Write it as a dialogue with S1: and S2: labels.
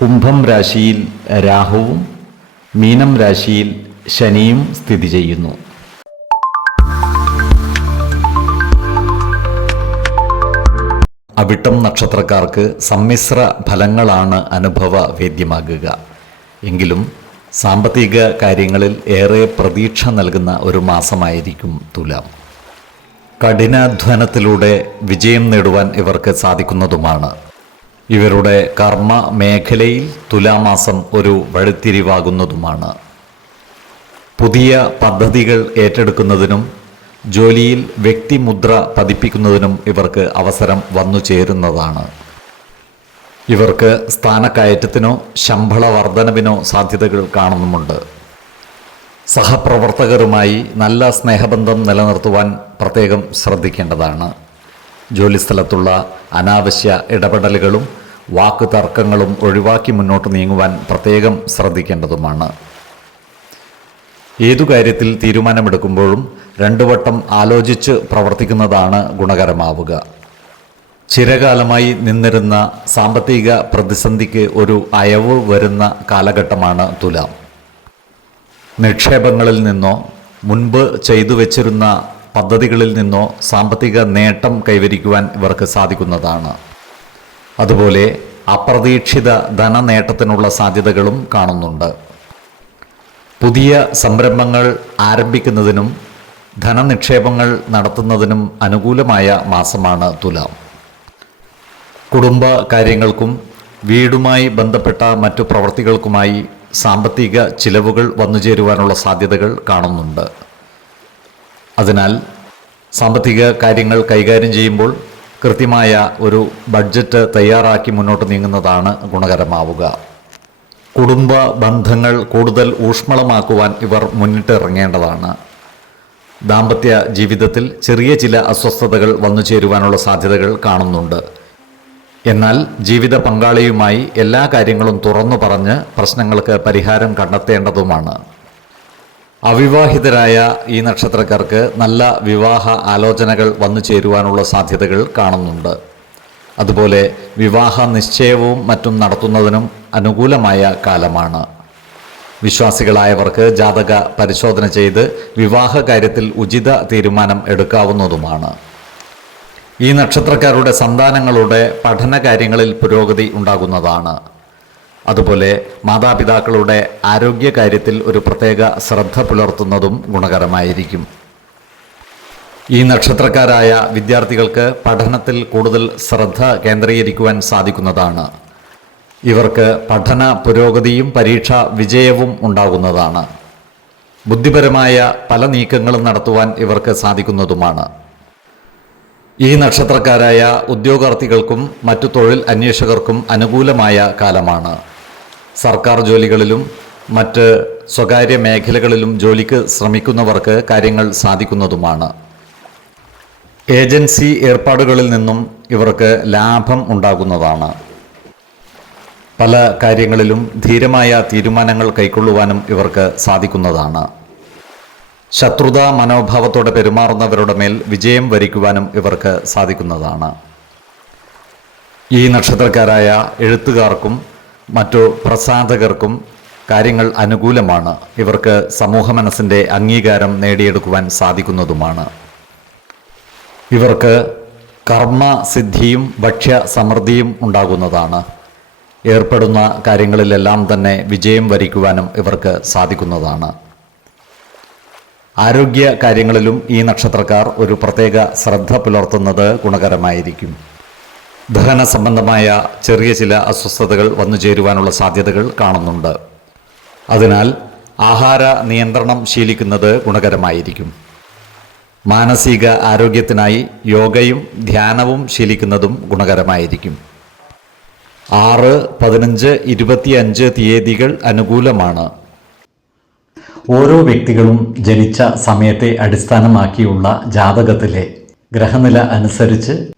S1: കുംഭം രാശിയിൽ രാഹുവും മീനം രാശിയിൽ ശനിയും സ്ഥിതി ചെയ്യുന്നു. അവിട്ടം നക്ഷത്രക്കാർക്ക് സമ്മിശ്ര ഫലങ്ങളാണ് അനുഭവ വേദ്യമാകുക. എങ്കിലും സാമ്പത്തിക കാര്യങ്ങളിൽ ഏറെ പ്രതീക്ഷ നൽകുന്ന ഒരു മാസമായിരിക്കും തുലാം. കഠിനാധ്വാനത്തിലൂടെ വിജയം നേടുവാൻ ഇവർക്ക് സാധിക്കുന്നതുമാണ് ഇവരുടെ കർമ്മ മേഖലയിൽ തുലാമാസം ഒരു വഴിത്തിരിവാകുന്നതുമാണ്. പുതിയ പദ്ധതികൾ ഏറ്റെടുക്കുന്നതിനും ജോലിയിൽ വ്യക്തിമുദ്ര പതിപ്പിക്കുന്നതിനും ഇവർക്ക് അവസരം വന്നു ചേരുന്നതാണ്. ഇവർക്ക് സ്ഥാനക്കയറ്റത്തിനോ ശമ്പള വർധനവിനോ സാധ്യതകൾ കാണുന്നുമുണ്ട്. സഹപ്രവർത്തകരുമായി നല്ല സ്നേഹബന്ധം നിലനിർത്തുവാൻ പ്രത്യേകം ശ്രദ്ധിക്കേണ്ടതാണ്. ജോലിസ്ഥലത്തുള്ള അനാവശ്യ ഇടപെടലുകളും വാക്ക് തർക്കങ്ങളും ഒഴിവാക്കി മുന്നോട്ട് നീങ്ങുവാൻ പ്രത്യേകം ശ്രദ്ധിക്കേണ്ടതുമാണ്. ഏതു കാര്യത്തിൽ തീരുമാനമെടുക്കുമ്പോഴും രണ്ടു വട്ടം ആലോചിച്ച് പ്രവർത്തിക്കുന്നതാണ് ഗുണകരമാവുക. ചിരകാലമായി നിന്നിരുന്ന സാമ്പത്തിക പ്രതിസന്ധിക്ക് ഒരു അയവ് വരുന്ന കാലഘട്ടമാണ് തുലാം. നിക്ഷേപങ്ങളിൽ നിന്നോ മുൻപ് ചെയ്തു വച്ചിരുന്ന പദ്ധതികളിൽ നിന്നോ സാമ്പത്തിക നേട്ടം കൈവരിക്കുവാൻ ഇവർക്ക് സാധിക്കുന്നതാണ്. അതുപോലെ അപ്രതീക്ഷിത ധനനേട്ടത്തിനുള്ള സാധ്യതകളും കാണുന്നുണ്ട്. പുതിയ സംരംഭങ്ങൾ ആരംഭിക്കുന്നതിനും ധനനിക്ഷേപങ്ങൾ നടത്തുന്നതിനും അനുകൂലമായ മാസമാണ് തുലാം. കുടുംബ കാര്യങ്ങൾക്കും വീടുമായി ബന്ധപ്പെട്ട മറ്റു പ്രവർത്തികൾക്കുമായി സാമ്പത്തിക ചിലവുകൾ വന്നുചേരുവാനുള്ള സാധ്യതകൾ കാണുന്നുണ്ട്. അതിനാൽ സാമ്പത്തിക കാര്യങ്ങൾ കൈകാര്യം ചെയ്യുമ്പോൾ കൃത്യമായ ഒരു ബഡ്ജറ്റ് തയ്യാറാക്കി മുന്നോട്ട് നീങ്ങുന്നതാണ് ഗുണകരമാവുക. കുടുംബ ബന്ധങ്ങൾ കൂടുതൽ ഊഷ്മളമാക്കുവാൻ ഇവർ മുന്നിട്ടിറങ്ങേണ്ടതാണ് ദാമ്പത്യ ജീവിതത്തിൽ ചെറിയ ചില അസ്വസ്ഥതകൾ വന്നു ചേരുവാനുള്ള സാധ്യതകൾ കാണുന്നുണ്ട്. എന്നാൽ ജീവിത പങ്കാളിയുമായി എല്ലാ കാര്യങ്ങളും തുറന്നു പറഞ്ഞ് പ്രശ്നങ്ങൾക്ക് പരിഹാരം കണ്ടെത്തേണ്ടതുമാണ്. അവിവാഹിതരായ ഈ നക്ഷത്രക്കാർക്ക് നല്ല വിവാഹ ആലോചനകൾ വന്നു ചേരുവാനുള്ള സാധ്യതകൾ കാണുന്നുണ്ട്. അതുപോലെ വിവാഹ നിശ്ചയവും മറ്റും നടത്തുന്നതിനും അനുകൂലമായ കാലമാണ്. വിശ്വാസികളായവർക്ക് ജാതക പരിശോധന ചെയ്ത് വിവാഹ കാര്യത്തിൽ ഉചിത തീരുമാനം എടുക്കാവുന്നതുമാണ്. ഈ നക്ഷത്രക്കാരുടെ സന്താനങ്ങളുടെ പഠന കാര്യങ്ങളിൽ പുരോഗതി ഉണ്ടാകുന്നതാണ്. അതുപോലെ മാതാപിതാക്കളുടെ ആരോഗ്യകാര്യത്തിൽ ഒരു പ്രത്യേക ശ്രദ്ധ പുലർത്തുന്നതും ഗുണകരമായിരിക്കും. ഈ നക്ഷത്രക്കാരായ വിദ്യാർത്ഥികൾക്ക് പഠനത്തിൽ കൂടുതൽ ശ്രദ്ധ കേന്ദ്രീകരിക്കുവാൻ സാധിക്കുന്നതാണ്. ഇവർക്ക് പഠന പുരോഗതിയും പരീക്ഷാ വിജയവും ഉണ്ടാകുന്നതാണ്. ബുദ്ധിപരമായ പല നീക്കങ്ങളും നടത്തുവാൻ ഇവർക്ക് സാധിക്കുന്നതുമാണ്. ഈ നക്ഷത്രക്കാരായ ഉദ്യോഗാർത്ഥികൾക്കും മറ്റു തൊഴിൽ അന്വേഷകർക്കും അനുകൂലമായ കാലമാണ്. സർക്കാർ ജോലികളിലും മറ്റ് സ്വകാര്യ മേഖലകളിലും ജോലിക്ക് ശ്രമിക്കുന്നവർക്ക് കാര്യങ്ങൾ സാധിക്കുന്നതുമാണ്. ഏജൻസി ഏർപ്പാടുകളിൽ നിന്നും ഇവർക്ക് ലാഭം ഉണ്ടാകുന്നതാണ്. പല കാര്യങ്ങളിലും ധീരമായ തീരുമാനങ്ങൾ കൈക്കൊള്ളുവാനും ഇവർക്ക് സാധിക്കുന്നതാണ്. ശത്രുതാ മനോഭാവത്തോടെ പെരുമാറുന്നവരുടെ മേൽ വിജയം വരിക്കുവാനും ഇവർക്ക് സാധിക്കുന്നതാണ്. ഈ നക്ഷത്രക്കാരായ എഴുത്തുകാർക്കും മറ്റു പ്രസാധകർക്കും കാര്യങ്ങൾ അനുകൂലമാണ്. ഇവർക്ക് സമൂഹ മനസ്സിന്റെ അംഗീകാരം നേടിയെടുക്കുവാൻ സാധിക്കുന്നതുമാണ്. ഇവർക്ക് കർമ്മ സിദ്ധിയും ഭക്ഷ്യ സമൃദ്ധിയും ഉണ്ടാകുന്നതാണ്. ഏർപ്പെടുന്ന കാര്യങ്ങളിലെല്ലാം തന്നെ വിജയം വരിക്കുവാനും ഇവർക്ക് സാധിക്കുന്നതാണ്. ആരോഗ്യ കാര്യങ്ങളിലും ഈ നക്ഷത്രക്കാർ ഒരു പ്രത്യേക ശ്രദ്ധ പുലർത്തുന്നത് ഗുണകരമായിരിക്കും. ദഹന സംബന്ധമായ ചെറിയ ചില അസ്വസ്ഥതകൾ വന്നു ചേരുവാനുള്ള സാധ്യതകൾ കാണുന്നുണ്ട്. അതിനാൽ ആഹാര നിയന്ത്രണം ശീലിക്കുന്നത് ഗുണകരമായിരിക്കും. മാനസിക ആരോഗ്യത്തിനായി യോഗയും ധ്യാനവും ശീലിക്കുന്നതും ഗുണകരമായിരിക്കും. ആറ് പതിനഞ്ച് ഇരുപത്തിയഞ്ച് തീയതികൾ അനുകൂലമാണ്. ഓരോ വ്യക്തികളും ജനിച്ച സമയത്തെ അടിസ്ഥാനമാക്കിയുള്ള ജാതകത്തിലെ ഗ്രഹനില അനുസരിച്ച്